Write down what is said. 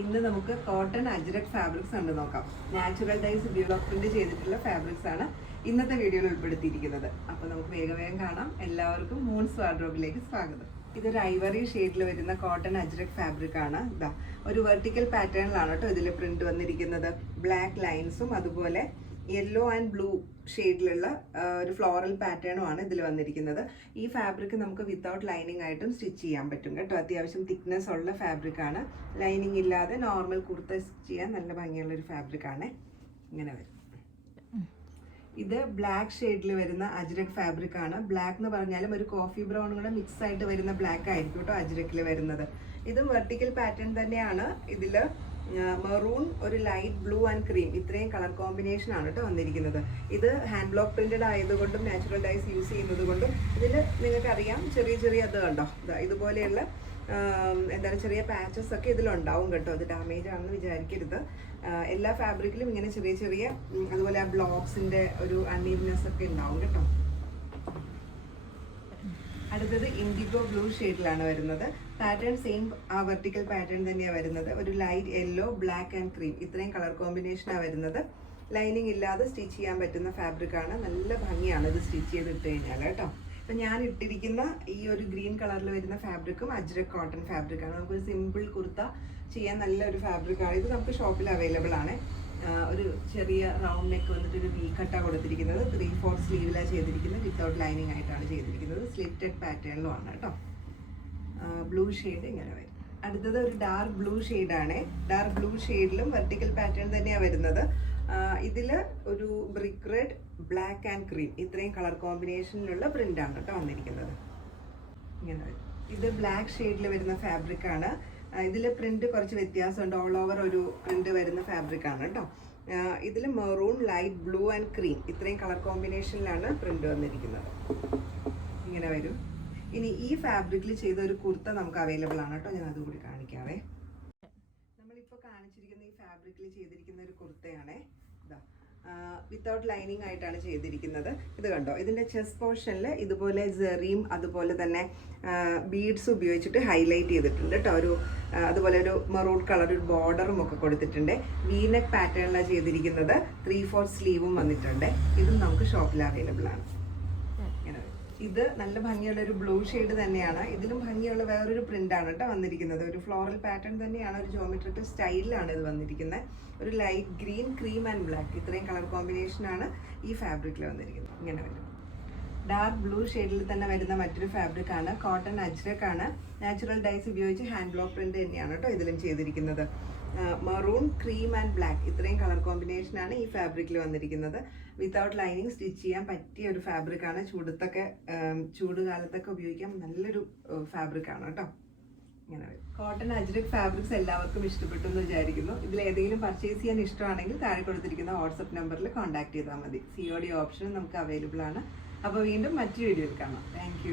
ഇന്ന് നമുക്ക് cotton ajrak fabrics ഉണ്ട് നോക്കാം. നാച്ചുറൽ ഡൈസ് ബ്യൂളോക്ക് പ്രിന്റ് ചെയ്തിട്ടുള്ള ഫാബ്രിക്സ് ആണ് ഇന്നത്തെ വീഡിയോയിൽ ഉൾപ്പെടുത്തിയിരിക്കുന്നത്. അപ്പോൾ നമുക്ക് വേഗം കാണാം. എല്ലാവർക്കും മൂൺസ് വാർഡ്രോബിലേക്ക് സ്വാഗതം. ഇതൊരു ഐവറി ഷെയ്ഡിൽ വരുന്ന കോട്ടൺ അജ്രക് ഫാബ്രിക് ആണ്. ഇതാ ഒരു വെർട്ടിക്കൽ പാറ്റേണിലാണ് കേട്ടോ ഇതിൽ പ്രിന്റ് വന്നിരിക്കുന്നത്. ബ്ലാക്ക് ലൈൻസും അതുപോലെ യെല്ലോ ആൻഡ് ബ്ലൂ ഷെയ്ഡിലുള്ള ഒരു ഫ്ലോറൽ പാറ്റേണും ആണ് ഇതിൽ വന്നിരിക്കുന്നത്. ഈ ഫാബ്രിക് നമുക്ക് വിത്തൗട്ട് ലൈനിങ് ആയിട്ടും സ്റ്റിച്ച് ചെയ്യാൻ പറ്റും കേട്ടോ. അത്യാവശ്യം തിക്നെസ് ഉള്ള ഫാബ്രിക് ആണ്. ലൈനിങ് ഇല്ലാതെ നോർമൽ കുർത്ത സ്റ്റിച്ച് ചെയ്യാൻ നല്ല ഭംഗിയുള്ള ഒരു ഫാബ്രിക് ആണ്. ഇങ്ങനെ വരും. ഇത് ബ്ലാക്ക് ഷെയ്ഡിൽ വരുന്ന അജ്രക് ഫാബ്രിക് ആണ്. ബ്ലാക്ക് എന്ന് പറഞ്ഞാലും ഒരു കോഫി ബ്രൗൺ കൂടെ മിക്സ് ആയിട്ട് വരുന്ന ബ്ലാക്ക് ആയിരിക്കും കേട്ടോ അജ്രക്കിൽ വരുന്നത്. ഇതും വെർട്ടിക്കൽ പാറ്റേൺ തന്നെയാണ്. ഇതിൽ മെറൂൺ, ഒരു ലൈറ്റ് ബ്ലൂ ആൻഡ് ക്രീം, ഇത്രയും കളർ കോമ്പിനേഷൻ ആണ് കേട്ടോ വന്നിരിക്കുന്നത്. ഇത് ഹാൻഡ് ബ്ലോക്ക് പ്രിന്റഡ് ആയതുകൊണ്ടും നാച്ചുറൽ ഡൈസ് യൂസ് ചെയ്യുന്നത് കൊണ്ടും ഇതിൽ നിങ്ങൾക്കറിയാം ചെറിയ അത് കണ്ടോ, ഇതുപോലെയുള്ള എന്താണ് ചെറിയ പാച്ചസ് ഒക്കെ ഇതിലുണ്ടാവും കേട്ടോ. അത് ഡാമേജ് ആണെന്ന് വിചാരിക്കരുത്. എല്ലാ ഫാബ്രിക്കിലും ഇങ്ങനെ ചെറിയ അതുപോലെ ആ ബ്ലോക്സിന്റെ ഒരു അൺഈവൻനെസ് ഒക്കെ ഉണ്ടാവും കേട്ടോ. അടുത്തത് ഇൻഡിഗോ ബ്ലൂ ഷെയ്ഡിലാണ് വരുന്നത്. പാറ്റേൺ സെയിം ആ വെർട്ടിക്കൽ പാറ്റേൺ തന്നെയാണ് വരുന്നത്. ഒരു light yellow, black and cream, ഇത്രയും കളർ കോമ്പിനേഷനാണ് വരുന്നത്. ലൈനിങ് ഇല്ലാതെ സ്റ്റിച്ച് ചെയ്യാൻ പറ്റുന്ന ഫാബ്രിക് ആണ്. നല്ല ഭംഗിയാണ് ഇത് സ്റ്റിച്ച് ചെയ്തിട്ട് കഴിഞ്ഞാൽ കേട്ടോ. അപ്പം ഞാൻ ഇട്ടിരിക്കുന്ന ഈ ഒരു ഗ്രീൻ കളറിൽ വരുന്ന ഫാബ്രിക്കും അജ്രക് കോട്ടൺ ഫാബ്രിക് ആണ്. നമുക്കൊരു സിമ്പിൾ കുർത്ത ചെയ്യാൻ നല്ലൊരു ഫാബ്രിക് ആണ്. ഇത് നമുക്ക് ഷോപ്പിൽ അവൈലബിൾ ആണ്. ഒരു ചെറിയ റൗണ്ട് നെക്ക് വന്നിട്ട് ഒരു വി കട്ടാണ് കൊടുത്തിരിക്കുന്നത്. 3/4 സ്ലീവിലാണ് ചെയ്തിരിക്കുന്നത്. വിത്തൗട്ട് ലൈനിങ് ആയിട്ടാണ് ചെയ്തിരിക്കുന്നത്. സ്ലിറ്റഡ് പാറ്റേണിലും ആണ് കേട്ടോ. ബ്ലൂ ഷെയ്ഡ് ഇങ്ങനെ വരും. അടുത്തത് ഒരു ഡാർക്ക് ബ്ലൂ ഷെയ്ഡാണ്. ഡാർക്ക് ബ്ലൂ ഷെയ്ഡിലും വെർട്ടിക്കൽ പാറ്റേൺ തന്നെയാണ് വരുന്നത്. ഇതിൽ ഒരു brick red, black and cream, ഇത്രയും കളർ കോമ്പിനേഷനിലുള്ള പ്രിൻ്റാണ് കേട്ടോ വന്നിരിക്കുന്നത്. ഇങ്ങനെ വരും. ഇത് ബ്ലാക്ക് ഷെയ്ഡിൽ വരുന്ന ഫാബ്രിക് ആണ്. ഇതിൽ പ്രിന്റ് കുറച്ച് വ്യത്യാസമുണ്ട്. ഓൾ ഓവർ ഒരു പ്രിന്റ് വരുന്ന ഫാബ്രിക് ആണ് കേട്ടോ. ഇതിൽ maroon, light blue and cream, ഇത്രയും കളർ കോമ്പിനേഷനിലാണ് പ്രിന്റ് വന്നിരിക്കുന്നത്. ഇങ്ങനെ വരും. ഇനി ഈ ഫാബ്രിക്കിൽ ചെയ്ത ഒരു കുർത്ത നമുക്ക് അവൈലബിൾ ആണ് കേട്ടോ. ഞാൻ അതുകൂടി കാണിക്കാവേ. നമ്മളിപ്പോൾ കാണിച്ചിരിക്കുന്ന ഈ ഫാബ്രിക്കിൽ ചെയ്തിരിക്കുന്ന ഒരു കുർത്തയാണേ. ഇതാ വിത്തൗട്ട് ലൈനിങ് ആയിട്ടാണ് ചെയ്തിരിക്കുന്നത്. ഇത് കണ്ടോ, ഇതിൻ്റെ ചെസ്റ്റ് പോർഷനിൽ ഇതുപോലെ സെറിയും അതുപോലെ തന്നെ ബീഡ്സ് ഉപയോഗിച്ചിട്ട് ഹൈലൈറ്റ് ചെയ്തിട്ടുണ്ട് കേട്ടോ. ഒരു അതുപോലെ ഒരു മെറൂൺ കളർ ഒരു ബോർഡറും ഒക്കെ കൊടുത്തിട്ടുണ്ട്. വീനെക്ക് പാറ്റേണിലാണ് ചെയ്തിരിക്കുന്നത്. 3/4 സ്ലീവും വന്നിട്ടുണ്ട്. ഇതും നമുക്ക് ഷോപ്പിൽ അവൈലബിൾ ആണ്. ഇത് നല്ല ഭംഗിയുള്ള ഒരു ബ്ലൂ ഷെയ്ഡ് തന്നെയാണ്. ഇതിലും ഭംഗിയുള്ള വേറൊരു പ്രിന്റ് ആണ് കേട്ടോ വന്നിരിക്കുന്നത്. ഒരു ഫ്ലോറൽ പാറ്റേൺ തന്നെയാണ്. ഒരു ജോമെട്രിക്കൽ സ്റ്റൈലിലാണ് ഇത് വന്നിരിക്കുന്നത്. ഒരു light green, cream and black, ഇത്രയും കളർ കോമ്പിനേഷനാണ് ഈ ഫാബ്രിക്കിൽ വന്നിരിക്കുന്നത്. ഇങ്ങനെ വരും. ഡാർക്ക് ബ്ലൂ ഷെയ്ഡിൽ തന്നെ വരുന്ന മറ്റൊരു ഫാബ്രിക് ആണ്. കോട്ടൺ അജ്രക് ആണ്. നാച്ചുറൽ ഡൈസ് ഉപയോഗിച്ച് ഹാൻഡ് ബ്ലോക്ക് പ്രിന്റ് തന്നെയാണ് കേട്ടോ ഇതിലും ചെയ്തിരിക്കുന്നത്. മെറൂൺ, ക്രീം ആൻഡ് ബ്ലാക്ക്, ഇത്രയും കളർ കോമ്പിനേഷനാണ് ഈ ഫാബ്രിക്കിൽ വന്നിരിക്കുന്നത്. വിത്തൗട്ട് ലൈനിങ് സ്റ്റിച്ച് ചെയ്യാൻ പറ്റിയ ഒരു ഫാബ്രിക് ആണ്. ചൂട് കാലത്തൊക്കെ ഉപയോഗിക്കാൻ നല്ലൊരു ഫാബ്രിക് ആണ് കേട്ടോ. ഇങ്ങനെ കോട്ടൺ അജ്രക് ഫാബ്രിക്സ് എല്ലാവർക്കും ഇഷ്ടപ്പെട്ടു എന്ന് വിചാരിക്കുന്നു. ഇതിൽ ഏതെങ്കിലും പർച്ചേസ് ചെയ്യാൻ ഇഷ്ടമാണെങ്കിൽ താഴെ കൊടുത്തിരിക്കുന്ന വാട്സപ്പ് നമ്പറിൽ കോൺടാക്ട് ചെയ്താൽ മതി. COD ഓപ്ഷൻ നമുക്ക് അവൈലബിൾ ആണ്. അപ്പോൾ വീണ്ടും മറ്റൊരു വീഡിയോയിൽ കാണാം. താങ്ക്